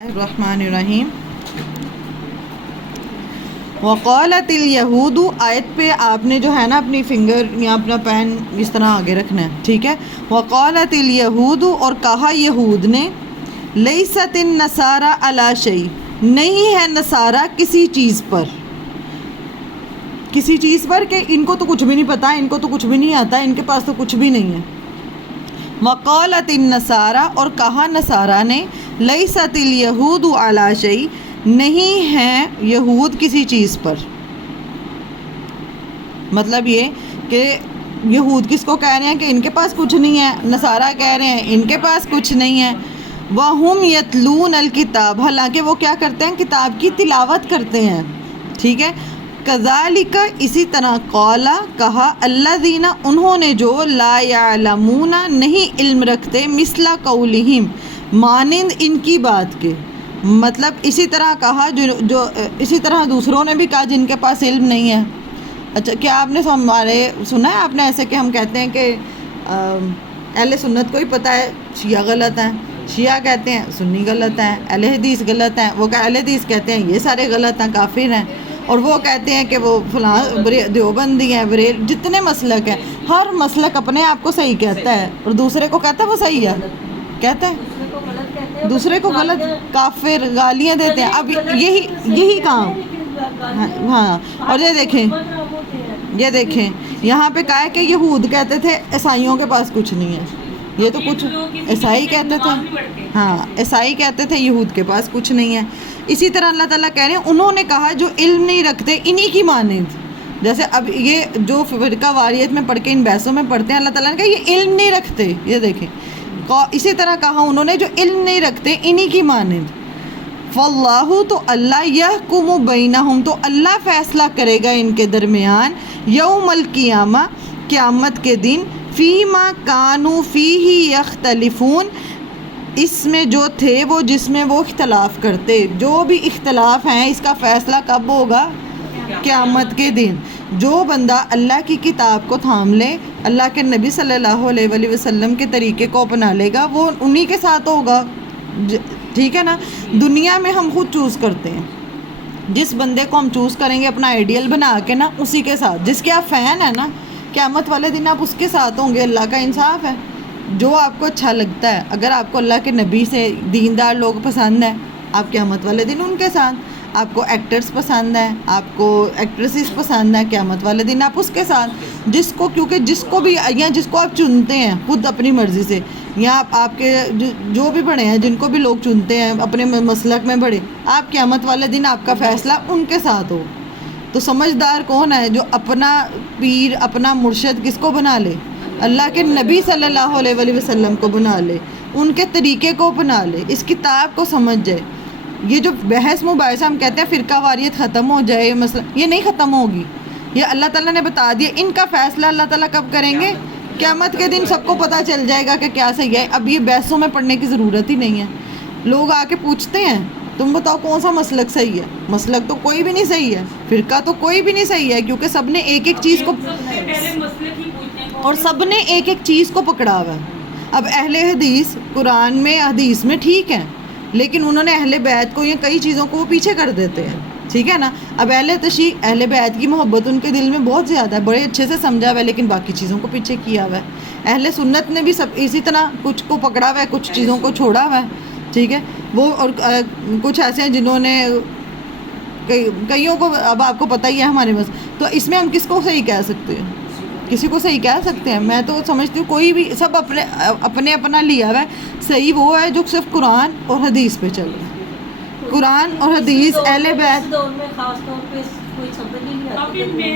الرحمن الرحیم وقالت الیہود، آیت پہ آپ نے جو ہے نا اپنی فنگر یا اپنا پین اس طرح آگے رکھنا ہے، ٹھیک ہے۔ وقالت الیہود، اور کہا یہود نے، لیست النصارى علی شیء، نہیں ہے نصارہ کسی چیز پر، کسی چیز پر کہ ان کو تو کچھ بھی نہیں پتہ، ان کو تو کچھ بھی نہیں آتا، ان کے پاس تو کچھ بھی نہیں ہے۔ وقالت النصارى، اور کہا نصارہ نے، لیست الیہود علی شیء، نہیں ہے یہود کسی چیز پر۔ مطلب یہ کہ یہود کس کو کہہ رہے ہیں کہ ان کے پاس کچھ نہیں ہے، نصارہ کہہ رہے ہیں ان کے پاس کچھ نہیں ہے۔ وَهُمْ يَتْلُونَ الْكِتَابَ، حالانکہ وہ کیا کرتے ہیں، کتاب کی تلاوت کرتے ہیں، ٹھیک ہے۔ كَذَلِكَ، اسی طرح، قَالَ، کہا، الَّذِينَ، انہوں نے جو، لَا يَعْلَمُونَ، نہیں علم رکھتے، مِثْلَ قَوْلِهِمْ، مانند ان کی بات کے، مطلب اسی طرح کہا جو اسی طرح دوسروں نے بھی کہا جن کے پاس علم نہیں ہے۔ اچھا، کیا آپ نے سنا ہے آپ نے ایسے کہ ہم کہتے ہیں کہ اہل سنت کو ہی پتہ ہے شیعہ غلط ہیں، شیعہ کہتے ہیں سنی غلط ہیں، اہل حدیث غلط ہیں، وہ اہل حدیث کہتے ہیں یہ سارے غلط ہیں، کافر ہیں، اور وہ کہتے ہیں کہ وہ فلاں دیوبندی ہیں، بریل، جتنے مسلک ہیں، ہر مسلک اپنے آپ کو صحیح کہتا ہے اور دوسرے کو کہتا ہے وہ صحیح ہے، کہتا ہے دوسرے کو غلط، کافر، گالیاں دیتے ہیں۔ اب یہی کام، ہاں، اور یہ دیکھیں یہاں پہ کہا ہے کہ یہود کہتے تھے عیسائیوں کے پاس کچھ نہیں ہے، یہ تو کچھ عیسائی کہتے تھے، ہاں عیسائی کہتے تھے یہود کے پاس کچھ نہیں ہے۔ اسی طرح اللہ تعالیٰ کہہ رہے ہیں انہوں نے کہا جو علم نہیں رکھتے انہی کی مانند، جیسے اب یہ جو فرقہ واریت میں پڑھ کے ان بحثوں میں پڑھتے ہیں، اللہ تعالیٰ نے کہا یہ علم نہیں رکھتے، یہ دیکھیں، اسی طرح کہا انہوں نے جو علم نہیں رکھتے انہی کی مانند۔ فاللہ، تو اللہ، یحکم بینہم، تو اللہ فیصلہ کرے گا ان کے درمیان، یوم القیامہ، قیامت کے دن، فیما کانوا فیہ یختلفون، اس میں جو تھے وہ جس میں وہ اختلاف کرتے، جو بھی اختلاف ہیں اس کا فیصلہ کب ہوگا، قیامت کے دن۔ جو بندہ اللہ کی کتاب کو تھام لے، اللہ کے نبی صلی اللہ علیہ وآلہ وسلم کے طریقے کو اپنا لے گا، وہ انہی کے ساتھ ہوگا، ٹھیک ہے نا۔ دنیا میں ہم خود چوز کرتے ہیں، جس بندے کو ہم چوز کریں گے اپنا آئیڈیل بنا کے نا، اسی کے ساتھ، جس کے آپ فین ہیں نا، قیامت والے دن آپ اس کے ساتھ ہوں گے، اللہ کا انصاف ہے۔ جو آپ کو اچھا لگتا ہے، اگر آپ کو اللہ کے نبی سے دیندار لوگ پسند ہیں، آپ قیامت والے دن ان کے ساتھ، آپ کو ایکٹرز پسند ہیں، آپ کو ایکٹریسز پسند ہیں، قیامت والے دن آپ اس کے ساتھ، جس کو، کیونکہ جس کو بھی، یا جس کو آپ چنتے ہیں خود اپنی مرضی سے، یا آپ کے جو بھی بڑے ہیں جن کو بھی لوگ چنتے ہیں اپنے مسلک میں بڑے، آپ قیامت والے دن آپ کا فیصلہ ان کے ساتھ ہو۔ تو سمجھدار کون ہے جو اپنا پیر، اپنا مرشد کس کو بنا لے، اللہ کے نبی صلی اللہ علیہ وآلہ وسلم کو بنا لے، ان کے طریقے کو بنا لے، اس کتاب کو سمجھ جائے۔ یہ جو بحث مباحثہ ہم کہتے ہیں فرقہ واریت ختم ہو جائے، مثلا یہ نہیں ختم ہوگی، یہ اللہ تعالیٰ نے بتا دیا، ان کا فیصلہ اللہ تعالیٰ کب کریں گے، قیامت کے دن سب کو پتہ چل جائے گا کہ کیا صحیح ہے۔ اب یہ بحثوں میں پڑھنے کی ضرورت ہی نہیں ہے، لوگ آ کے پوچھتے ہیں تم بتاؤ کون سا مسلک صحیح ہے، مسلک تو کوئی بھی نہیں صحیح ہے، فرقہ تو کوئی بھی نہیں صحیح ہے، کیونکہ سب نے ایک ایک چیز کو، اور سب نے ایک ایک چیز کو پکڑا ہوا ہے۔ اب اہل حدیث قرآن میں، حدیث میں ٹھیک ہیں، لیکن انہوں نے اہل بیت کو یا کئی چیزوں کو وہ پیچھے کر دیتے ہیں، ٹھیک ہے نا۔ اب اہل تشیع، اہل بیت کی محبت ان کے دل میں بہت زیادہ ہے، بڑے اچھے سے سمجھا ہوا ہے، لیکن باقی چیزوں کو پیچھے کیا ہوا ہے۔ اہل سنت نے بھی سب اسی طرح کچھ کو پکڑا ہوا ہے، کچھ چیزوں کو چھوڑا ہوا ہے، ٹھیک ہے۔ وہ اور کچھ ایسے ہیں جنہوں نے کئیوں کو، اب آپ کو پتہ ہی ہے ہمارے پاس، تو اس میں ہم کس کو صحیح کہہ سکتے ہیں، کسی کو صحیح کہہ سکتے ہیں؟ میں تو سمجھتی ہوں کوئی بھی، سب اپنے اپنا لیا ہوا ہے، صحیح وہ ہے جو صرف قرآن اور حدیث پہ چل رہا ہے، قرآن اور حدیث، اہل بیت،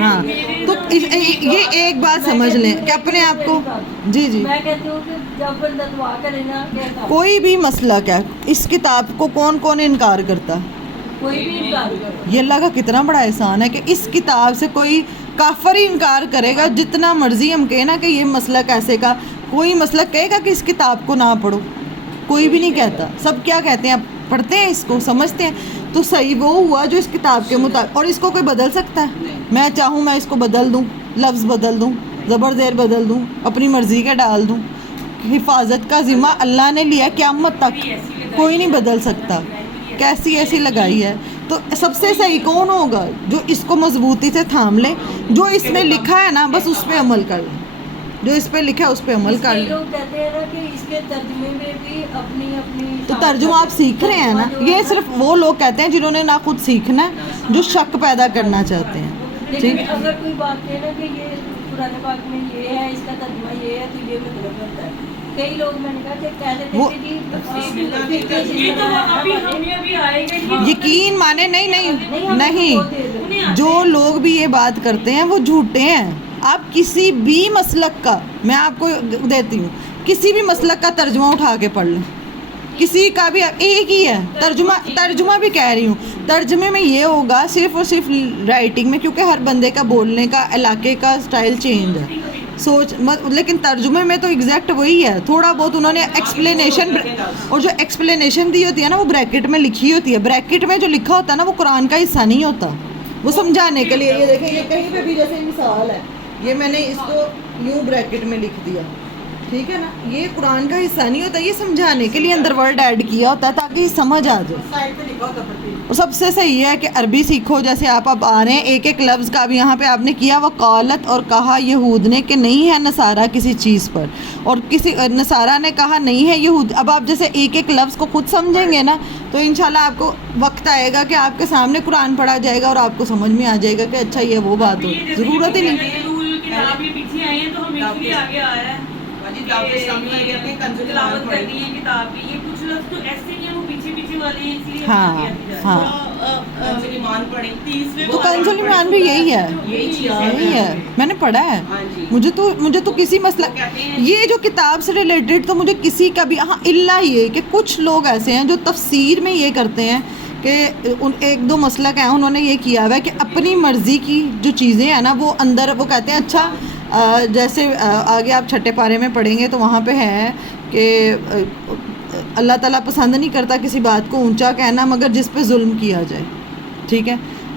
ہاں۔ تو یہ ایک بات سمجھ لیں کہ اپنے آپ کو، جی میں کہتی ہوں کہ جب بندہ دعا کرے نا، کوئی بھی مسئلہ کیا، اس کتاب کو کون کون انکار کرتا، کوئی بھی انکار کرے، یہ اللہ کا کتنا بڑا احسان ہے کہ اس کتاب سے کوئی کافر ہی انکار کرے گا، جتنا مرضی ہم کہیں نا کہ یہ مسلک ایسے کا، کوئی مسلک کہے گا کہ اس کتاب کو نہ پڑھو، کوئی بھی نہیں کہتا، سب کیا کہتے ہیں، پڑھتے ہیں اس کو، سمجھتے ہیں۔ تو صحیح وہ ہوا جو اس کتاب کے مطابق، اور اس کو کوئی بدل سکتا ہے؟ میں چاہوں میں اس کو بدل دوں، لفظ بدل دوں، زبر زیر بدل دوں، اپنی مرضی کے ڈال دوں، حفاظت کا ذمہ اللہ نے لیا قیامت تک، کوئی نہیں بدل سکتا۔ کیسی ایسی لگائی ہے. تو سب سے صحیح کون ہوگا؟ جو اس کو مضبوطی سے تھام لے, جو اس میں لکھا ہے نا بس اس پہ عمل کر لیں, جو اس پہ لکھا ہے اس پہ عمل کر لیں. لوگ کہتے ہیں نا کہ اس کے ترجمے میں بھی اپنی اپنی تو ترجمہ آپ سیکھ رہے ہیں نا, یہ صرف وہ لوگ کہتے ہیں جنہوں نے نہ خود سیکھنا ہے, جو شک پیدا کرنا چاہتے ہیں. لیکن اگر کوئی بات کہے نا کہ یہ قرآن پاک میں یہ ہے, اس کا ترجمہ یہ ہے, تو یہ مطلب ہوتا ہے. کئی لوگ میں نے کہا کہ کہہ دیتے کہ جی یقین مانے نہیں, جو لوگ بھی یہ بات کرتے ہیں وہ جھوٹے ہیں. آپ کسی بھی مسلک کا, میں آپ کو دیتی ہوں, کسی بھی مسلک کا ترجمہ اٹھا کے پڑھ لیں, کسی کا بھی ایک ہی ہے ترجمہ بھی کہہ رہی ہوں. ترجمے میں یہ ہوگا صرف اور صرف رائٹنگ میں, کیونکہ ہر بندے کا بولنے کا علاقے کا سٹائل چینج ہے, سوچ, لیکن ترجمے میں تو ایگزیکٹ وہی ہے. تھوڑا بہت انہوں نے ایکسپلینیشن, اور جو ایکسپلینیشن دی ہوتی ہے نا وہ بریکٹ میں لکھی ہوتی ہے. بریکٹ میں جو لکھا ہوتا ہے نا وہ قرآن کا حصہ نہیں ہوتا, وہ سمجھانے کے لیے. یہ دیکھیں, یہ کہیں پہ بھی جیسے مثال ہے, یہ میں نے اس کو یوں بریکٹ میں لکھ دیا, ٹھیک ہے نا, یہ قرآن کا حصہ نہیں ہوتا, یہ سمجھانے کے لیے اندر ورڈ ایڈ کیا ہوتا ہے تاکہ سمجھ آ جائے. اور سب سے صحیح ہے کہ عربی سیکھو. جیسے آپ اب آ رہے ہیں, ایک ایک لفظ کا اب یہاں پہ آپ نے کیا, وقالت, اور کہا یہود نے کہ نہیں ہے نصارہ کسی چیز پر, اور کسی نصارہ نے کہا نہیں ہے یہود. اب آپ جیسے ایک ایک لفظ کو خود سمجھیں گے نا تو انشاءاللہ آپ کو وقت آئے گا کہ آپ کے سامنے قرآن پڑھا جائے گا اور آپ کو سمجھ میں آ جائے گا کہ اچھا یہ وہ بات ہو, ضرورت ہی نہیں. پیچھے آئے ہیں تو ہمیں بھی آگے آ رہا ہے تلاوت کرنی ہے کتاب کی. یہ کچھ لفظ تو ایسے نہیں ہیں, وہ پیچھے پیچھے والے ہیں, اس لیے ہاں تو کنزُل ایمان بھی یہی ہے, میں نے پڑھا ہے. مجھے تو کسی مسئلہ, یہ جو کتاب سے ریلیٹڈ تو مجھے کسی کا بھی, ہاں الا یہ کہ کچھ لوگ ایسے ہیں جو تفسیر میں یہ کرتے ہیں کہ ایک دو مسلک ہیں, انہوں نے یہ کیا ہوا ہے کہ اپنی مرضی کی جو چیزیں ہیں نا وہ اندر, وہ کہتے ہیں اچھا جیسے آگے آپ چھٹے پارے میں پڑھیں گے تو وہاں پہ ہے کہ اللہ تعالیٰ پسند نہیں کرتا کسی بات کو اونچا کہنا مگر جس پہ ظلم کیا جائے, ٹھیک ہے.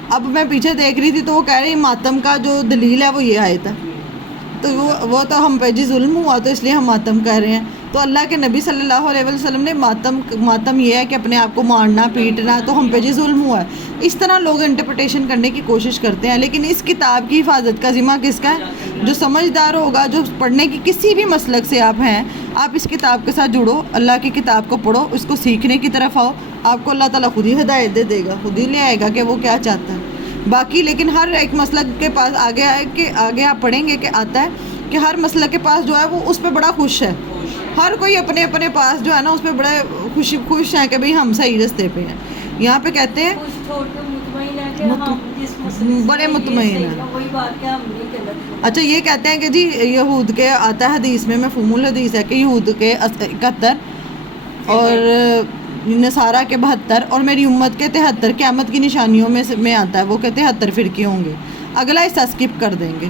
اب میں پیچھے دیکھ رہی تھی تو وہ کہہ رہی ماتم کا جو دلیل ہے وہ یہ آیت ہے, تو وہ تو ہم پہ جی ظلم ہوا تو اس لیے ہم ماتم کہہ رہے ہیں. تو اللہ کے نبی صلی اللہ علیہ وسلم نے ماتم یہ ہے کہ اپنے آپ کو مارنا پیٹنا, تو ہم پہ جی ظلم ہوا ہے. اس طرح لوگ انٹرپریٹیشن کرنے کی کوشش کرتے ہیں, لیکن اس کتاب کی حفاظت کا ذمہ کس کا ہے؟ جو سمجھدار ہوگا, جو پڑھنے کی کسی بھی مسلک سے آپ ہیں, آپ اس کتاب کے ساتھ جڑو, اللہ کی کتاب کو پڑھو, اس کو سیکھنے کی طرف آؤ, آپ کو اللہ تعالیٰ خود ہی ہدایت دے گا, خود ہی لے آئے گا کہ وہ کیا چاہتا ہے. باقی لیکن ہر ایک مسلک کے پاس آگے آپ پڑھیں گے کہ آتا ہے کہ ہر مسلک کے پاس جو ہے وہ اس پہ بڑا خوش ہے. ہر کوئی اپنے اپنے پاس جو ہے نا اس پہ بڑا خوش ہیں کہ بھئی ہم صحیح رستے پہ ہیں. یہاں پہ کہتے ہیں بڑے مطمئن ہیں. اچھا یہ کہتے ہیں کہ جی یہود کے آتا ہے حدیث میں مفہوم الحدیث ہے کہ یہود کے 71 اور نصارہ کے 72 اور میری امت کے 73 قیامت کی نشانیوں میں آتا ہے, وہ کہ 73 فرقے ہوں گے. اگلا حصہ اسکپ کر دیں گے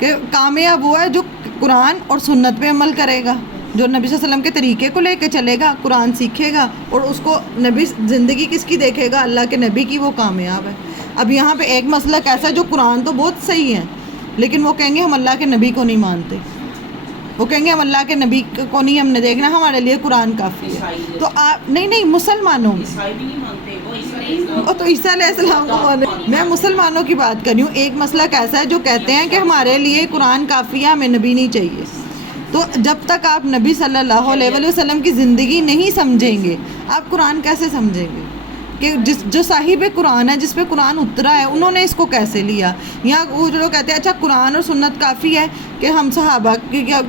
کہ کامیاب وہ ہے جو قرآن اور سنت پہ عمل کرے گا, جو نبی صلی اللہ علیہ وسلم کے طریقے کو لے کے چلے گا, قرآن سیکھے گا اور اس کو نبی زندگی کس کی دیکھے گا, اللہ کے نبی کی, وہ کامیاب ہے. اب یہاں پہ ایک مسئلہ ایسا ہے جو قرآن تو بہت صحیح ہے لیکن وہ کہیں گے ہم اللہ کے نبی کو نہیں مانتے, وہ کہیں گے ہم اللہ کے نبی کو نہیں ہم نے دیکھنا, ہمارے لیے قرآن کافی ہے. تو آپ نہیں مسلمانوں تو عیسیٰ علیہ السلام کو مانے, میں مسلمانوں کی بات کر رہی ہوں. ایک مسئلہ ایسا ہے جو کہتے ہیں کہ ہمارے لیے قرآن کافی ہے, ہمیں نبی نہیں چاہیے. تو جب تک آپ نبی صلی اللہ علیہ وسلم کی زندگی نہیں سمجھیں گے, آپ قرآن کیسے سمجھیں گے؟ کہ جو صاحب قرآن ہے, جس پہ قرآن اترا ہے, انہوں نے اس کو کیسے لیا؟ یہاں وہ جو لوگ کہتے ہیں اچھا قرآن اور سنت کافی ہے کہ ہم صحابہ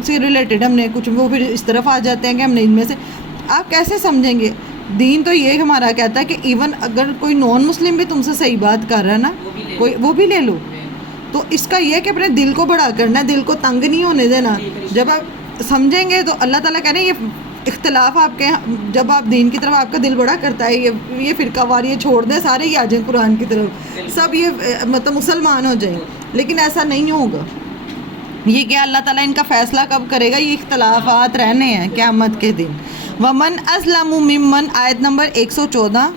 سے ریلیٹڈ ہم نے کچھ, وہ پھر اس طرف آ جاتے ہیں کہ ہم نے ان میں سے. آپ کیسے سمجھیں گے؟ دین تو یہ ہمارا کہتا ہے کہ ایون اگر کوئی نان مسلم بھی تم سے صحیح بات کر رہا ہے نا, وہ بھی لے لو. تو اس کا یہ کہ اپنے دل کو بڑا کرنا ہے, دل کو تنگ نہیں ہونے دینا. جب آپ سمجھیں گے تو اللہ تعالیٰ کہہ رہے ہیں یہ اختلاف آپ کے, جب آپ دین کی طرف آپ کا دل بڑا کرتا ہے, یہ فرقہ واری یہ چھوڑ دیں, سارے ہی آ جائیں قرآن کی طرف, سب یہ مطلب مسلمان ہو جائیں. لیکن ایسا نہیں ہوگا. یہ کہ اللہ تعالیٰ ان کا فیصلہ کب کرے گا؟ یہ اختلافات رہنے ہیں قیامت کے دن. ومن ازلم ممن, آیت نمبر 114,